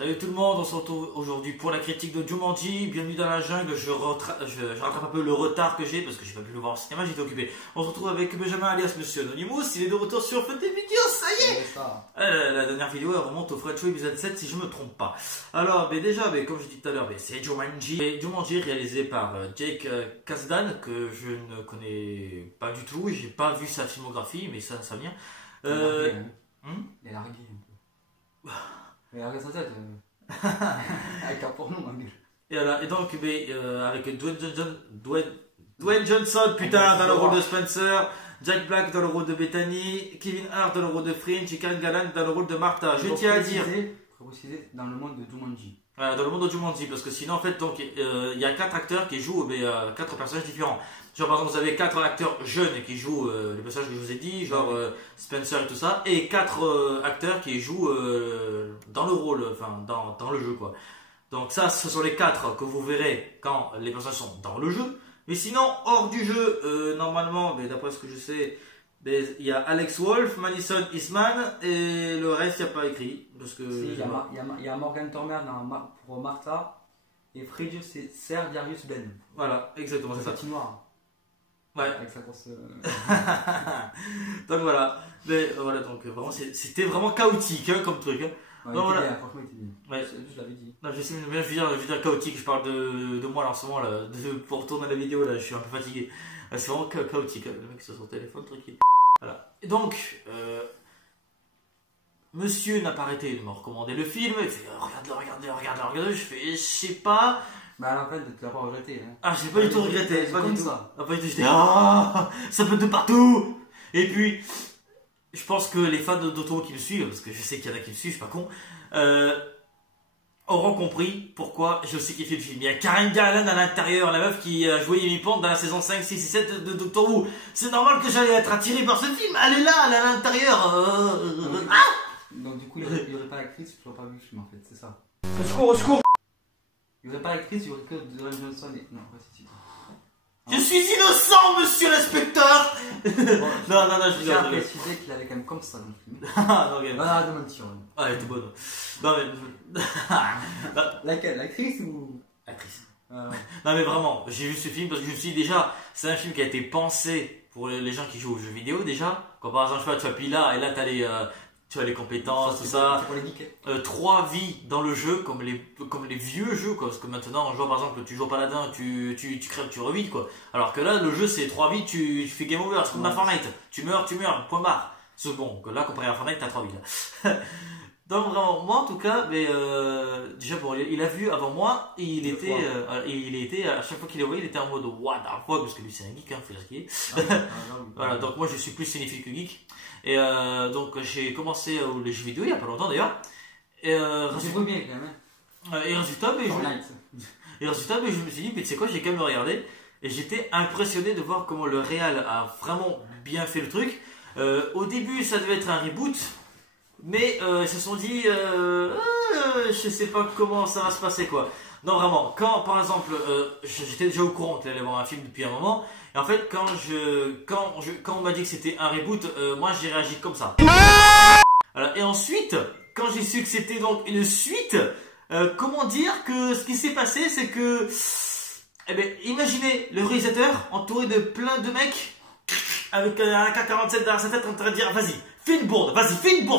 Salut tout le monde, on se retrouve aujourd'hui pour la critique de Jumanji. Bienvenue dans la jungle, je rattrape un peu le retard que j'ai parce que j'ai pas pu le voir au cinéma, j'étais occupé. On se retrouve avec Benjamin alias Monsieur Anonymous, il est de retour sur Fun des vidéos, ça y est la dernière vidéo elle remonte au French Show épisode 7 si je me trompe pas. Alors déjà, comme je dis tout à l'heure, c'est Jumanji. Et Jumanji réalisé par Jake Kasdan que je ne connais pas du tout, j'ai pas vu sa filmographie mais ça vient. Il est largué un peu. Mais arrête sa tête. Avec un porno, ma gueule. Et voilà, et donc avec Dwayne Johnson, putain, dans le rôle de Spencer, Jack Black dans le rôle de Bethany, Kevin Hart dans le rôle de Fringe et Karen Gallant dans le rôle de Martha. Je tiens à dire. Faut préciser dans le monde de Jumanji. Voilà, dans le monde de Jumanji, parce que sinon en fait donc il y a 4 acteurs qui jouent 4 personnages différents. Genre par exemple vous avez 4 acteurs jeunes qui jouent les personnages que je vous ai dit, genre Spencer et tout ça, et 4 acteurs qui jouent dans le rôle, enfin dans le jeu quoi. Donc ça ce sont les 4 que vous verrez quand les personnages sont dans le jeu. Mais sinon hors du jeu, normalement, d'après ce que je sais, il y a Alex Wolff, Madison Eastman et le reste il n'y a pas écrit. Parce que si, il y a Morgan Turner pour Martha et Fridge c'est Serge Darius Ben. Voilà, exactement, c'est ça. Petit noir. Ouais. Avec sa grosse. Donc voilà. Mais voilà, donc vraiment c'était vraiment chaotique comme truc. Ouais, donc, voilà. Bien, franchement, il était bien. Ouais. Je l'avais dit. Non, je veux dire chaotique, je parle de moi là en ce moment là, pour tourner la vidéo là, je suis un peu fatigué. C'est vraiment chaotique, le mec sur son téléphone, tranquille. Voilà. Et donc, monsieur n'a pas arrêté de me recommander le film, il fait regarde-le, je fais je sais pas. Bah à la fin, tu l'as pas regretté. Hein. Ah, j'ai pas du tout regretté, pas du tout. Ça. Pas du tout, j'étais ça peut de partout. Et puis, je pense que les fans de Dotoro qui me suivent, parce que je sais qu'il y en a qui me suivent, je suis pas con, auront compris pourquoi j'ai aussi kiffé le film. Il y a Karen Gallant à l'intérieur, la meuf qui a joué Amy Pond dans la saison 5, 6 et 7 de Doctor Who. C'est normal que j'allais être attiré par ce film, elle est là, elle est à l'intérieur. Donc du coup, il n'y aurait pas l'actrice, je n'aurais pas vu le film en fait, c'est ça. Au secours. Il n'y aurait pas l'actrice, il n'y aurait que Dwayne Johnson et... Non, c'est Je suis innocent, monsieur l'inspecteur. Bon, non, je J'ai rigole. précisé qu'il avait quand même comme ça dans le film. Ah, ok. Ah, de mentir. Ah, elle était bonne. Non, mais. Laquelle, l'actrice ou... Actrice. Ouais. Non, mais vraiment, j'ai vu ce film parce que je me suis dit déjà, c'est un film qui a été pensé pour les gens qui jouent aux jeux vidéo déjà. Quand par exemple, tu appuies là et là, tu as les compétences, tout ça. C'est pour les geeks. 3 vies dans le jeu, comme les vieux jeux, quoi. Parce que maintenant, on joue par exemple, tu joues au paladin, tu crèves, tu revives, quoi. Alors que là, le jeu, c'est 3 vies, tu fais game over. C'est comme dans Fortnite. Tu meurs, point barre. C'est bon, que là, comparé à Fortnite, t'as 3 vies, là. Donc vraiment, moi en tout cas, déjà bon, il a vu avant moi, il était à chaque fois qu'il est voyé, il était en mode what the fuck, parce que lui c'est un geek, faut dire ce qu'il est. Voilà, donc moi je suis plus cinéphile que geek. Et donc j'ai commencé les jeux vidéo il y a pas longtemps d'ailleurs. Et bien quand même. Et résultat, je me suis dit, mais tu sais quoi, j'ai quand même regardé. Et j'étais impressionné de voir comment le réal a vraiment bien fait le truc. Au début, ça devait être un reboot. Mais ils se sont dit, je sais pas comment ça va se passer quoi. Non vraiment, quand par exemple, j'étais déjà au courant qu'il allait y avoir un film depuis un moment. Et en fait, quand on m'a dit que c'était un reboot, moi j'ai réagi comme ça. Voilà. Et ensuite, quand j'ai su que c'était donc une suite, comment dire que ce qui s'est passé, c'est que, imaginez le réalisateur entouré de plein de mecs avec un AK-47 derrière sa tête en train de dire vas-y, fais une bourde,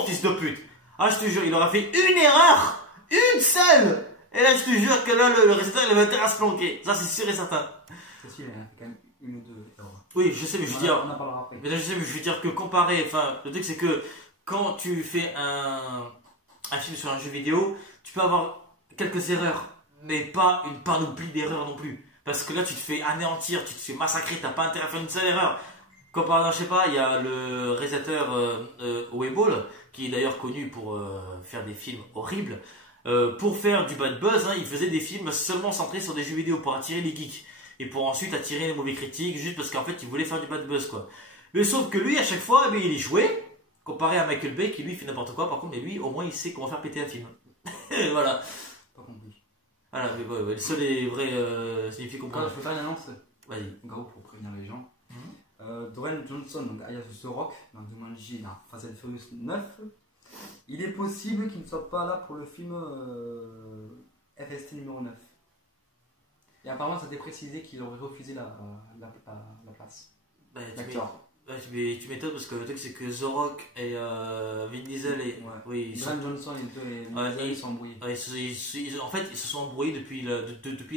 fils de pute. Ah, je te jure, il aura fait une erreur, une seule. Et là, je te jure que là, le réalisateur, il avait intérêt à se planquer. Ça, c'est sûr et certain. C'est sûr, il y a quand même une ou deux erreurs. Oui, je sais, mais je veux dire. On en parlera après. Mais là, je sais, mais je veux dire que comparer, enfin, le truc, c'est que quand tu fais un film sur un jeu vidéo, tu peux avoir quelques erreurs, mais pas une panoplie d'erreurs non plus. Parce que là, tu te fais anéantir, tu te fais massacrer, t'as pas intérêt à faire une seule erreur. Comme par exemple, je sais pas, il y a le réalisateur Weiball, qui est d'ailleurs connu pour faire des films horribles. Pour faire du bad buzz, il faisait des films seulement centrés sur des jeux vidéo pour attirer les geeks. Et pour ensuite attirer les mauvais critiques, juste parce qu'en fait, il voulait faire du bad buzz, quoi. Mais sauf que lui, à chaque fois, il est joué, comparé à Michael Bay, qui lui fait n'importe quoi, par contre, mais lui, au moins, il sait comment faire péter un film. Voilà. Pas compris. Voilà, mais le seul et vrai signifie comprendre. Je fais pas une annonce. Vas-y. En gros, pour prévenir les gens. Dwayne Johnson, donc alias The Rock, dans Jumanji, dans Fast and Furious 9, Il est possible qu'il ne soit pas là pour le film FST numéro 9. Et apparemment, ça a été précisé qu'il aurait refusé la place. Bah, L'acteur. tu m'étonnes parce que le truc c'est que The Rock et Vin Diesel et. Ouais. Oui, Dwayne Johnson et ils sont embrouillés. En fait, ils se sont embrouillés depuis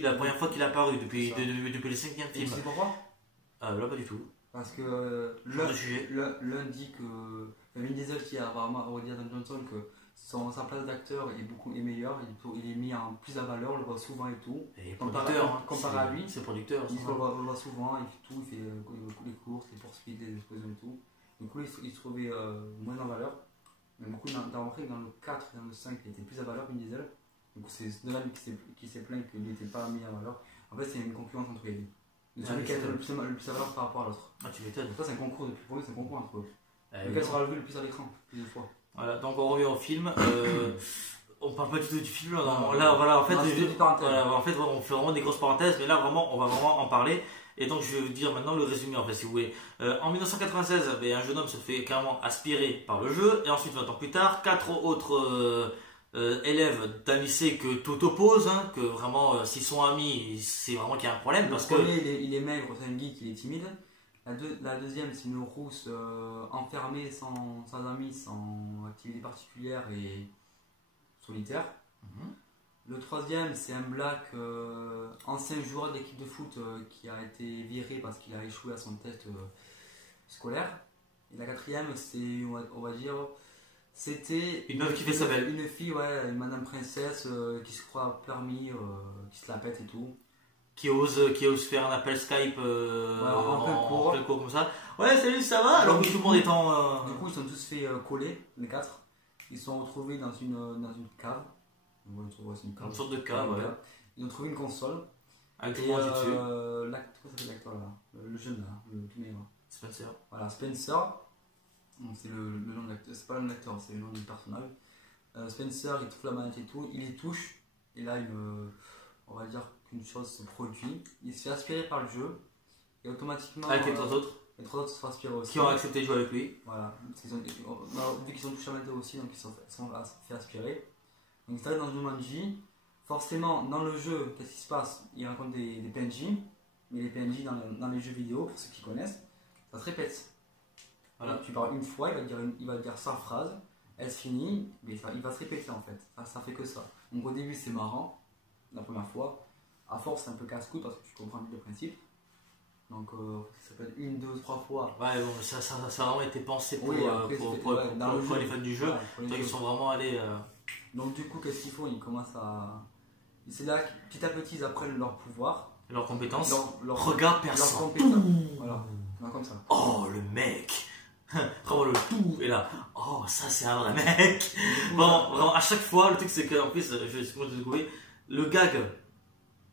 la première fois qu'il est apparu, depuis le 5e Et film. tu sais pourquoi? Là, pas du tout. Parce que sujet. l'un dit que Vin Diesel qui a apparemment redit à Dwayne Johnson que sa place d'acteur est meilleure, il est mis en plus à valeur, on le voit souvent et tout. Et producteur, comparé à lui, c'est producteur. il le voit souvent, il fait tout, il fait les courses, les poursuites, les explosions et tout. Du coup, il se trouvait moins en valeur. Mais du coup, dans le 4 et dans le 5, il était plus à valeur, Vin Diesel. Du coup, c'est Nolan qui s'est plaint qu'il n'était pas mis en valeur. En fait, c'est une concurrence entre les deux. Celui qui a le plus à valeur par rapport à l'autre. Ah, tu m'étonnes. Ça, c'est un concours, pour eux, c'est un concours entre eux. Lequel sera vu le plus à l'écran, plus de fois. Voilà, donc on revient au film. On parle pas du tout du film. Non, là, voilà, en fait, on on fait vraiment des grosses parenthèses, mais là, vraiment, on va vraiment en parler. Et donc, je vais vous dire maintenant le résumé, en fait, si vous voulez. En 1996, un jeune homme se fait carrément aspirer par le jeu, et ensuite, 20 ans plus tard, 4 autres élèves d'un lycée que tout oppose, hein, que vraiment, s'ils sont amis, c'est vraiment qu'il y a un problème. Le premier, il est maigre, c'est un geek, il est timide. La deuxième, c'est une rousse enfermée, sans amis, sans activité particulière et solitaire. Le troisième, c'est un black ancien joueur de l'équipe de foot qui a été viré parce qu'il a échoué à son test scolaire. Et la quatrième, c'est, on va dire, c'était une meuf qui fait sa belle. Une fille, ouais, une madame princesse qui se croit permis, qui se la pète et tout. Qui ose faire un appel Skype en plein cours comme ça. Ouais, salut, ça va? Alors que tout le monde est en. Du coup, ils sont tous fait coller, les 4. Ils se sont retrouvés dans une cave. Une sorte de cave, ouais. Ils ont trouvé une console. Avec tout le monde dessus. Comment s'appelle l'acteur là? Le jeune là, le tout meilleur. Spencer. Voilà, Spencer. C'est le nom de l'acteur, c'est pas le nom de l'acteur, c'est le nom du personnage. Spencer, il trouve la manette et tout, il y touche. Et là, on va dire qu'une chose se produit. Il se fait aspirer par le jeu. Et automatiquement. Avec les 3 autres. Les 3 autres se font aspirer aussi. Qui ont accepté de jouer avec lui. Voilà. Vu qu'ils ont touché la manette aussi, donc ils se sont fait aspirer. Donc ils arrivent dans Jumanji. Forcément, dans le jeu, qu'est-ce qui se passe? Ils rencontrent des PNJ. Mais les PNJ dans les jeux vidéo, pour ceux qui connaissent, ça se répète. Voilà. Tu parles une fois, il va dire sa phrase, elle se finit, mais il va se répéter en fait. Ça fait que ça. Donc au début c'est marrant, la première fois. À force c'est un peu casse-cou parce que tu comprends vite le principe. Donc ça peut être 1, 2, 3 fois. Ouais, bon, ça a vraiment été pensé pour, oui, pour les fans du jeu. Donc ils sont vraiment allés. Donc du coup qu'est-ce qu'ils font? Ils commencent à. C'est là que petit à petit ils apprennent leur pouvoir. Leurs compétences. Regard perçant. Voilà. Comme ça. Oh le mec. Vraiment le tout est là. Oh ça c'est un vrai mec. Bon, vraiment à chaque fois le truc c'est qu'en plus je vais te découvrir le gag.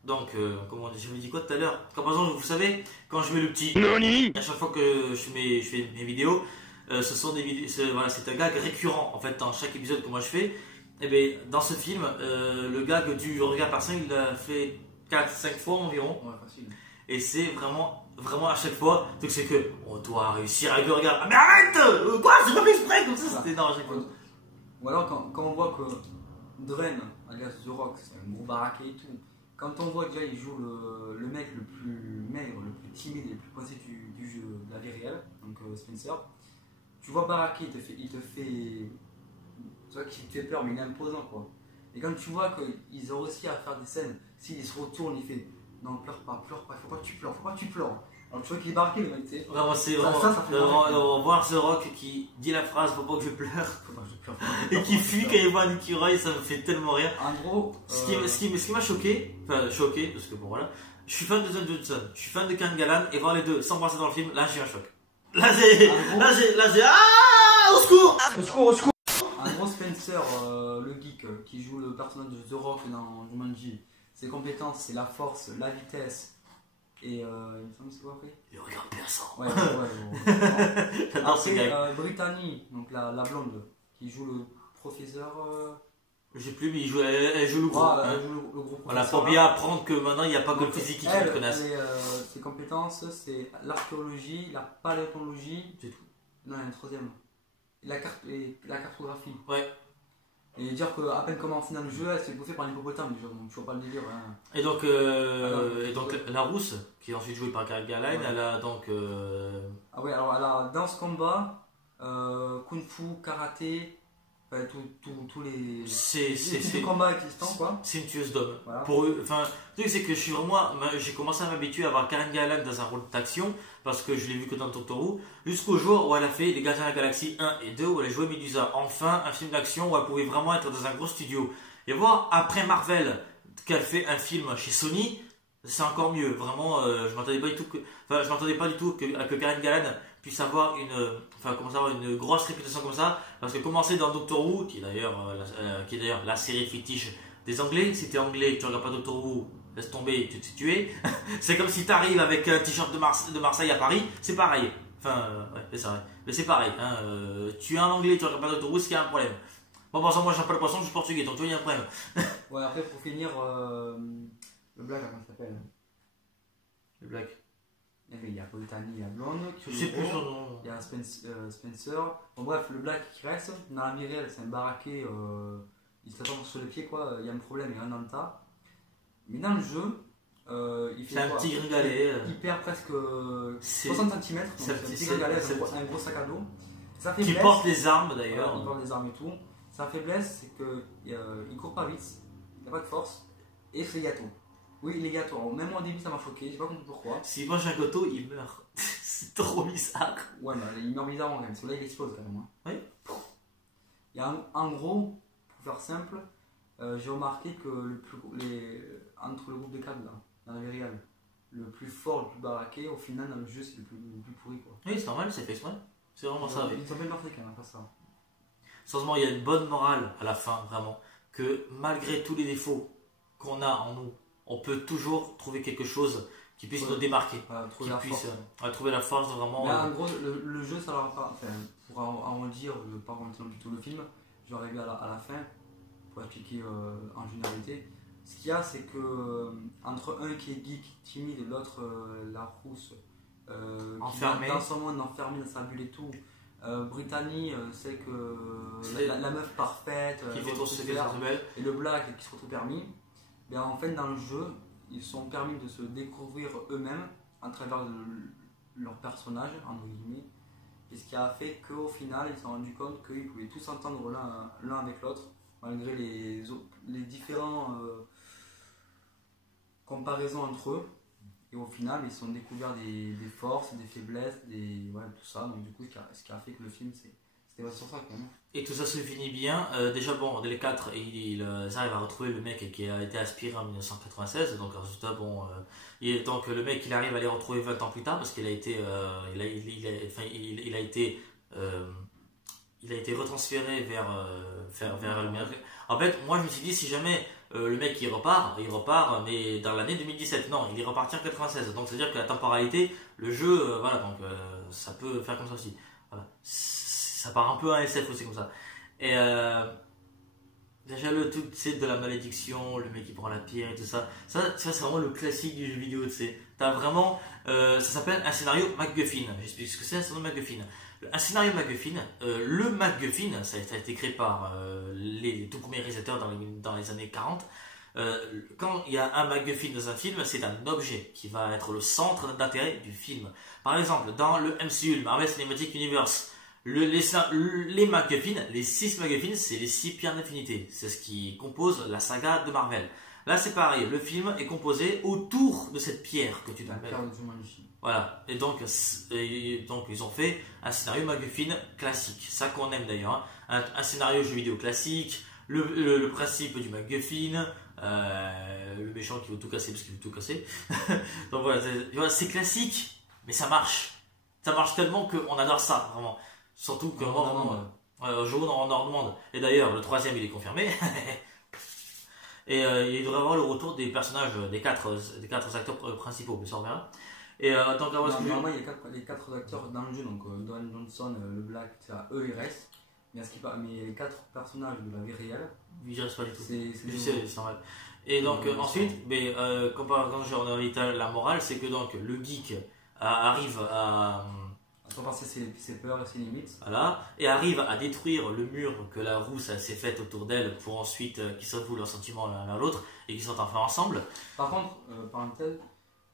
Donc comment je me dis quoi tout à l'heure? Comme par exemple vous savez quand je mets le petit Nani à chaque fois que je fais mes vidéos, ce sont des vidéos, voilà, c'est un gag récurrent en fait dans chaque épisode que moi je fais. Et bien dans ce film le gag du regard perçant il l'a fait 4-5 fois environ. Ouais, facile. Et c'est vraiment à chaque fois, donc c'est que on doit réussir avec le regard. Ah mais arrête! Quoi? C'est pas fait exprès comme ça, c'était énorme à chaque fois. Ou alors quand on voit que Drain, alias The Rock, c'est un gros baraquet et tout, quand on voit que là il joue le mec le plus maigre, le plus timide et le plus coincé du jeu de la vie réelle, donc Spencer, tu vois baraquet, il te fait tu vois qu'il te fait peur mais il est imposant quoi. Et quand tu vois qu'ils ont réussi à faire des scènes, s'il se retourne, il fait non, pleure pas, faut pas que tu pleures. Alors tu vois qu'il est barqué le mec, tu sais. Vraiment, c'est ça fait on va voir The Rock qui dit la phrase faut pas que je pleure. Et qui fuit quand il voit un écureuil, ça me fait tellement rire. En gros, ce qui m'a choqué, parce que bon voilà, je suis fan de Dwayne Johnson, je suis fan de Karen Gallan, et voir les deux s'embrasser dans le film, là j'ai eu un choc. Là j'ai ah, au secours. En gros, Spencer, le geek qui joue le personnage de The Rock dans Jumanji, ses compétences c'est la force, la vitesse et il me semble c'est quoi après? Le regard perçant. Ouais. J'adore ce gars. Brittany, donc la blonde, qui joue le professeur. Je sais plus, mais elle joue le gros. Elle joue le gros professeur. Voilà, pour bien apprendre que maintenant il n'y a pas que le physique qui se connaissent. Ses compétences c'est l'archéologie, la paléontologie. C'est tout. Non, il y a une troisième. la cartographie. Ouais. Et dire qu'à peine commencé dans le jeu, elle s'est bouffée par l'hippopotame déjà, donc je vois pas le délire. Hein. Et donc la rousse, qui est ensuite jouée par Karen Gillan, elle a donc. Ah ouais, alors elle a danse combat, kung fu, karaté, enfin, tous les types de combats existants quoi. C'est une tueuse d'hommes. Voilà. Pour eux, enfin, le truc c'est que j'ai commencé à m'habituer à voir Karen Gillan dans un rôle d'action parce que je l'ai vu que dans Totoro, jusqu'au jour où elle a fait Les Gardiens de la Galaxie 1 et 2 où elle a joué Medusa. Enfin, un film d'action où elle pouvait vraiment être dans un gros studio. Et voir après Marvel qu'elle fait un film chez Sony, c'est encore mieux. Vraiment, je m'attendais pas du tout que Karen Gillan puisse avoir une grosse réputation comme ça, parce que commencer dans Doctor Who, qui est d'ailleurs la série fétiche des Anglais. Si t'es anglais, tu regardes pas Doctor Who, laisse tomber, tu te fais tuer. C'est comme si t'arrives avec un t-shirt de Marseille à Paris, c'est pareil. Enfin, ouais, c'est vrai. Mais c'est pareil. Hein, tu es un anglais, tu regardes pas Doctor Who, c'est qu'il y a un problème. Bon, pour ça, moi, j'aime pas le poisson, je suis portugais, donc tu vois, il y a un problème. Ouais, après, pour finir, le black, comment ça s'appelle? Le black. Il y a Brittany, il y a Blonde, Je sais plus son nom. il y a Spencer. Bon, bref, le black qui reste, dans la vie réelle, c'est un baraqué, il se tombe sur les pieds, quoi. Il y a un problème, il rentre dans le tas. Mais dans le jeu, il fait c'est un petit gringalet. Il perd presque 60 cm, c'est un petit gringalet, un gros sac à dos. Sa faiblesse, qui porte les armes d'ailleurs. Voilà, il porte les armes et tout. Sa faiblesse, c'est qu'il court pas vite, il n'a pas de force, et c'est les gâteaux. Oui, les gâteaux. Alors, même moi au début, ça m'a choqué, je sais pas compris pourquoi. S'il mange un gâteau, il meurt. C'est trop bizarre. Ouais, mais il meurt bizarrement quand même, parce que là, il explose quand même. Hein. Oui. Il y a en gros, pour faire simple, j'ai remarqué que entre le groupe de 4 là, dans la vie réelle, le plus fort, le plus baraqué, au final, dans le jeu, c'est le plus pourri. Quoi. Oui, c'est normal, c'est fait exprès. C'est vraiment ça. Oui. Ils sont bien partis quand même, pas ça. Sérieusement, il y a une bonne morale à la fin, vraiment. Que malgré tous les défauts qu'on a en nous, on peut toujours trouver quelque chose qui puisse nous démarquer. Trouver la force de vraiment. Mais en gros, le jeu, ça leur pas. Enfin, pour en dire, je ne vais pas remonter plutôt le film, je vais arriver à la fin pour expliquer en généralité. Ce qu'il y a, c'est que entre un qui est geek, timide, et l'autre, la rousse, enfermé. Qui est dans son monde, enfermé dans sa bulle et tout. Brittany, c'est que la meuf parfaite, qui fait trop et le black qui se retrouve permis. Mais en fait, dans le jeu, ils sont permis de se découvrir eux-mêmes à travers leur personnage, entre guillemets. Et ce qui a fait qu'au final, ils se sont rendus compte qu'ils pouvaient tous s'entendre l'un avec l'autre, malgré les différents comparaisons entre eux. Et au final, ils se sont découverts des forces, des faiblesses, tout ça. Donc, du coup, ce qui a fait que le film, c'était sur ça quand même. Et tout ça se finit bien. Déjà, bon, les 4, ils arrivent à retrouver le mec qui a été aspiré en 1996. Donc, résultat, bon. Donc, le mec, il arrive à les retrouver 20 ans plus tard parce qu'il a été. Il a été retransféré vers le mec. En fait, moi, je me suis dit, si jamais le mec il repart, mais dans l'année 2017. Non, il est reparti en 96. Donc, c'est-à-dire que la temporalité, le jeu, voilà, donc ça peut faire comme ça aussi. Voilà. Ça part un peu en SF aussi comme ça. Et déjà le truc de la malédiction, le mec qui prend la pierre et tout ça, c'est vraiment le classique du jeu vidéo, tu sais. T'as vraiment, ça s'appelle un scénario MacGuffin. J'explique ce que c'est un scénario MacGuffin. Un scénario MacGuffin, le MacGuffin, ça a été créé par les tout premiers réalisateurs dans les années 40. Quand il y a un MacGuffin dans un film, c'est un objet qui va être le centre d'intérêt du film. Par exemple, dans le MCU, le Marvel Cinematic Universe, les MacGuffin, les 6 MacGuffin, c'est les 6 pierres d'infinité. C'est ce qui compose la saga de Marvel. Là, c'est pareil. Le film est composé autour de cette pierre que tu dois mettre. Voilà. Et donc, ils ont fait un scénario MacGuffin classique. Ça qu'on aime d'ailleurs. Hein. Un scénario jeu vidéo classique. Le principe du MacGuffin. Le méchant qui veut tout casser parce qu'il veut tout casser. Donc voilà, c'est classique, mais ça marche. Ça marche tellement qu'on adore ça, vraiment. Surtout que jaune en Nord-Monde. Et d'ailleurs, le 3e il est confirmé. Et il devrait avoir le retour des personnages, des quatre acteurs principaux, mais ça on verra. Et normalement, il y a les 4 acteurs dans le jeu, donc Dwayne Johnson, le Black, etc. Eux ils restent. Mais les 4 personnages de la vie réelle, ils restent pas du tout. C'est normal. Et donc ensuite, quand on a dit la morale, c'est que donc le geek arrive Repasser ses peurs et ses limites. Voilà, et arrive à détruire le mur que la rousse s'est faite autour d'elle pour ensuite qu'ils s'avouent leurs sentiments l'un à l'autre et qu'ils sont enfin ensemble. Par contre, parenthèse,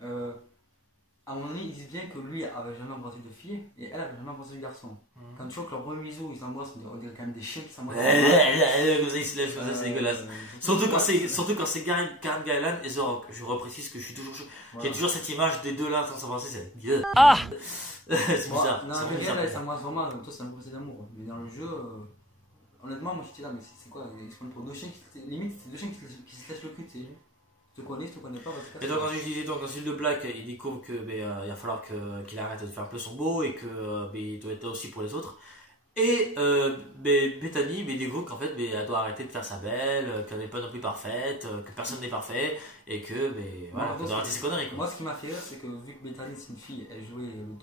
à un moment donné, ils disent bien que lui avait jamais embrassé de fille et elle avait jamais embrassé de garçon. Quand tu vois que leur premier bisou, ils s'embrassent, on dirait quand même des chiens qui s'embrassent. Comme ça, ils se lèvent, comme ça, c'est dégueulasse. Surtout quand c'est Karen Gillan et The Rock. Je reprécise que je suis toujours chaud. J'ai toujours cette image des deux là sans s'embrasser, c'est Dieu. Ah c'est bizarre. Dans la vie réelle, elle s'embrasse vraiment, toi c'est un procès d'amour. Mais dans le jeu, honnêtement, moi j'étais là, mais c'est quoi? Ils se prennent pour deux chiens limite, c'est deux chiens qui se lèchent le cul, tu sais. Je te connais, je te connais pas. Et donc, dans Style de Black, il découvre que il va falloir qu'il arrête de faire un peu son beau et que il doit être là aussi pour les autres. Et Bethany découvre qu'en fait elle doit arrêter de faire sa belle, qu'elle n'est pas non plus parfaite, que personne n'est parfait et que voilà, elle doit arrêter ses conneries. Quoi. Moi, ce qui m'a fait rire, c'est que vu que Bethany c'est une fille, elle jouait le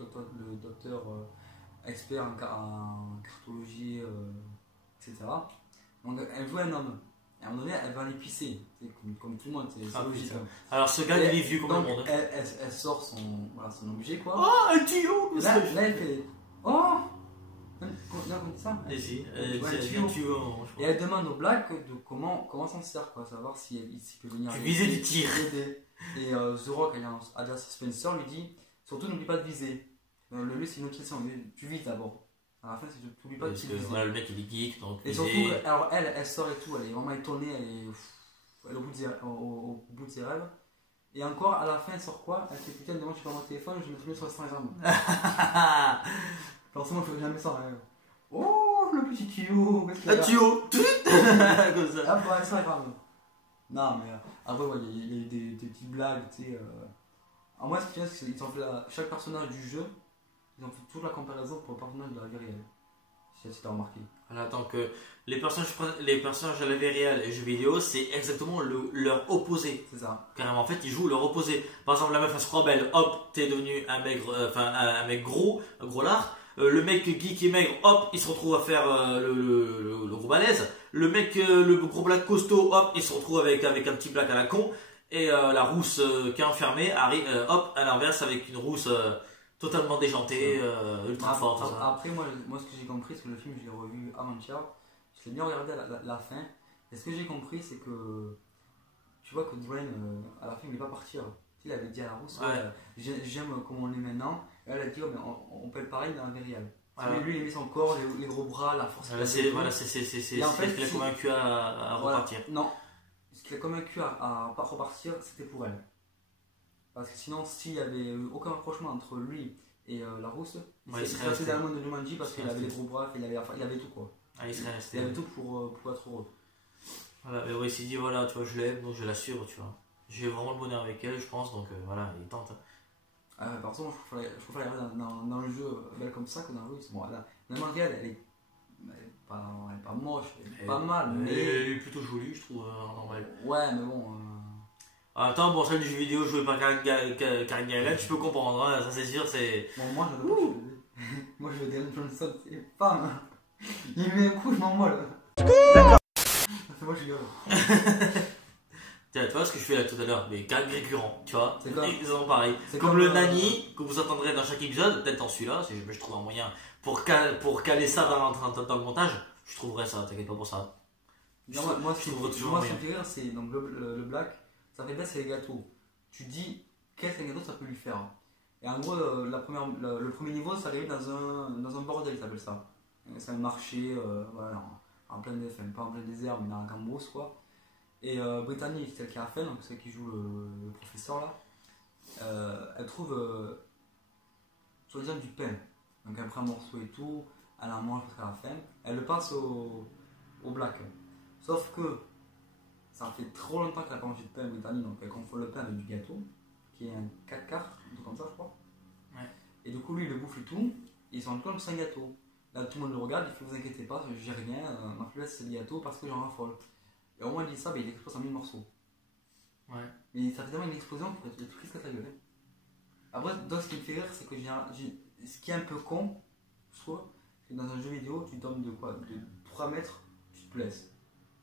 docteur expert en cartologie, etc. Donc elle jouait un homme. Et à un moment donné, elle va aller pisser, comme tout le monde, c'est logique. Alors ce gars, il est vieux comme le monde. Elle sort son objet, quoi. Oh, un tuyau. Là, elle fait oh. Non, comme ça. Et si, un tuyau. Et elle demande au Black de comment s'en sert, quoi, savoir s'il peut venir. Tu visais du tir. Et The Rock, alias Spencer, lui dit surtout n'oublie pas de viser. Le lieu, c'est une autre question. Tu vises d'abord. À la fin, c'est n'oublie pas de viser. Voilà, le mec il est geek, donc. Et surtout, alors elle sort et tout, elle est vraiment étonnée, elle est au bout de ses rêves. Et encore, à la fin, elle sort quoi? Elle fait putain, demain je suis dans mon téléphone, je me suis mis sur le sang les armes. Forcément, je ne fais jamais ça. Hein. Oh, le petit tuyau. Un tuyau. Comme ça. Ah, bah, ça, grave. Non, mais après, ouais, il y a eu des petites blagues, tu sais. En moi, ce qui est bien, c'est qu'ils ont fait chaque personnage du jeu, ils ont fait toute la comparaison pour le personnage de la vie réelle. Si tu as remarqué. Voilà, donc les personnages de la vie réelle et jeux vidéo, c'est exactement leur opposé. C'est ça. Carrément, en fait, ils jouent leur opposé. Par exemple, la meuf elle se croit belle, hop, t'es devenu un mec gros, un gros lard. Le mec geek et maigre, hop, il se retrouve à faire le gros balèze. Le mec, le gros black costaud, hop, il se retrouve avec un petit black à la con. Et la rousse qui est enfermée arrive, hop, à l'inverse, avec une rousse totalement déjantée, ultra forte. Après, moi, ce que j'ai compris, c'est que le film, je l'ai revu avant-hier. Je l'ai bien regardé à la fin. Et ce que j'ai compris, c'est que tu vois que Dwayne, à la fin, il n'est pas parti. Il avait dit à la rousse, ouais. J'aime comme on est maintenant. Et elle a dit, oh, mais on peut le pareil dans la vie réelle. Voilà. Lui, il met son corps, les gros bras, la force. C'est ce qu'il a convaincu à repartir. Non, ce qu'il a convaincu à pas repartir, c'était pour elle. Parce que sinon, s'il n'y avait aucun rapprochement entre lui et la rousse, il serait resté dans le monde de Jumanji parce qu'il avait les gros bras, il avait tout quoi. Ah, il avait tout pour être heureux. Voilà, mais ouais, il s'est dit voilà, tu vois, je l'aime, donc je l'assure, tu vois. J'ai vraiment le bonheur avec elle, je pense, donc voilà, il tente. Par contre, je préfère la regarder dans le jeu belle comme ça que dans le jeu. Bon, la Marielle, elle est pas moche, elle est pas mal, mais. Elle est plutôt jolie, je trouve, normal. Ouais, mais bon. Attends, bon, celle du jeu vidéo jouée par Karen Gillan, tu peux comprendre, hein, ça c'est sûr, c'est. Bon, moi je veux pas. Moi je veux Dwayne Johnson, c'est femme. Il met un coup, je m'en molle. D'accord. Moi je rigole. Tu vois ce que je fais là tout à l'heure, mais gag récurrent, tu vois, c'est exactement pareil. Comme le nani que vous entendrez dans chaque épisode, peut-être dans celui-là, si je trouve un moyen pour caler ça dans le montage, je trouverai ça, t'inquiète pas pour ça. Moi, ce qui me fait rire, c'est donc le black, ça fait bien, c'est les gâteaux. Tu dis quel gâteau ça peut lui faire. Et en gros, le premier niveau, ça arrive dans un bordel, ça s'appelle ça. C'est un marché, voilà, en plein pas en plein désert, mais dans la Cambrousse, quoi. Et Brittany, celle qui a fait, donc celle qui joue le professeur là, elle trouve soi-disant du pain. Donc elle prend un morceau et tout, elle en mange jusqu'à la fin, elle le passe au black. Sauf que ça fait trop longtemps qu'elle n'a pas mangé de pain, Brittany, donc elle confond le pain avec du gâteau, qui est un 4 quarts, un truc comme ça je crois. Ouais. Et du coup lui il le bouffe et tout, et ils sont en train de c'est un gâteau. Là tout le monde le regarde, il fait vous inquiétez pas, j'ai rien, ma faiblesse c'est le gâteau parce que j'en raffole. Et au moins il dit ça, il explose en 1000 morceaux. Ouais. Mais ça fait tellement une explosion qu'il faut tout risque à ta gueule. Après, donc, ce qui me fait rire, c'est que ce qui est un peu con, soit, c'est que dans un jeu vidéo, tu tombes de quoi? De 3 mètres, tu te blesses.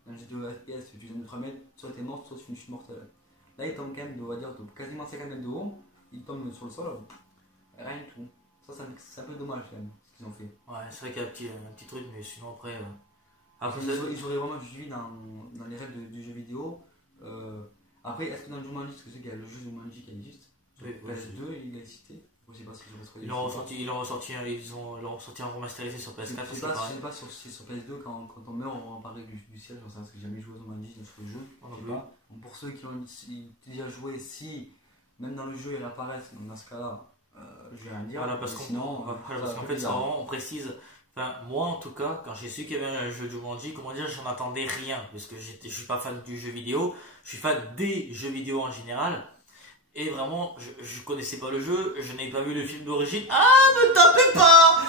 Dans un jeu vidéo FPS, tu tombes de 3 mètres, soit t'es mort, soit tu finis mortel. Là, il tombe quand même de, on va dire, de quasiment 50 mètres de haut, il tombe sur le sol, rien du tout. Ça, c'est un peu dommage quand même, ce qu'ils ont fait. Ouais, c'est vrai qu'il y a un petit truc, mais sinon après. Parce Après, ils auraient vraiment suivi dans les règles du jeu vidéo. Après, est-ce que dans Jumanji, parce que c'est qu'il y a le jeu Jumanji qui existe, sur oui, PS2, il existe. Je sais pas si je retrouve. ils l'ont ressorti un remasterisé sur PS4. Je sais pas si sur PS2, quand on meurt, on apparaît du ciel. J'en sais rien, parce que j'ai jamais joué au Jumanji sur le jeu. Je sais pas. Donc, pour ceux qui ont déjà joué, si même dans le jeu ils apparaissent, donc dans ce cas-là, je vais rien dire. Voilà, parce qu'en fait, ça, on précise. Enfin, moi en tout cas, quand j'ai su qu'il y avait un jeu Jumanji, comment dire, j'en attendais rien. Parce que je suis pas fan du jeu vidéo, je suis fan des jeux vidéo en général. Et vraiment, je connaissais pas le jeu, je n'avais pas vu le film d'origine. Ah, me tapez pas.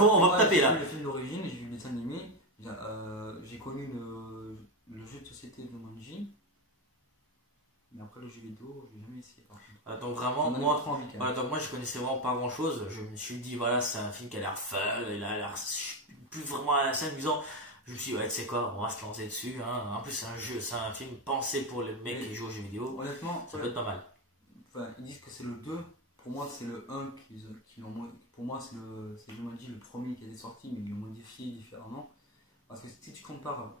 On va taper là. J'ai vu le film d'origine, j'ai vu les dessins animés, j'ai connu le jeu de société de Jumanji. Mais après le jeu vidéo, je n'ai jamais essayé par contre. Donc vraiment, moi je connaissais vraiment pas grand chose. Je me suis dit, voilà, c'est un film qui a l'air fun, il a l'air plus vraiment assez amusant. Je me suis dit, ouais, tu sais quoi, on va se lancer dessus. Hein. En plus, c'est un film pensé pour les mecs qui jouent aux jeux vidéo. Honnêtement, ça peut être pas mal. Enfin, ils disent que c'est le 2. Pour moi, c'est le 1 qui l'ont. Pour moi, c'est Jumanji le premier qui a été sorti, mais ils l'ont modifié différemment. Parce que si tu compares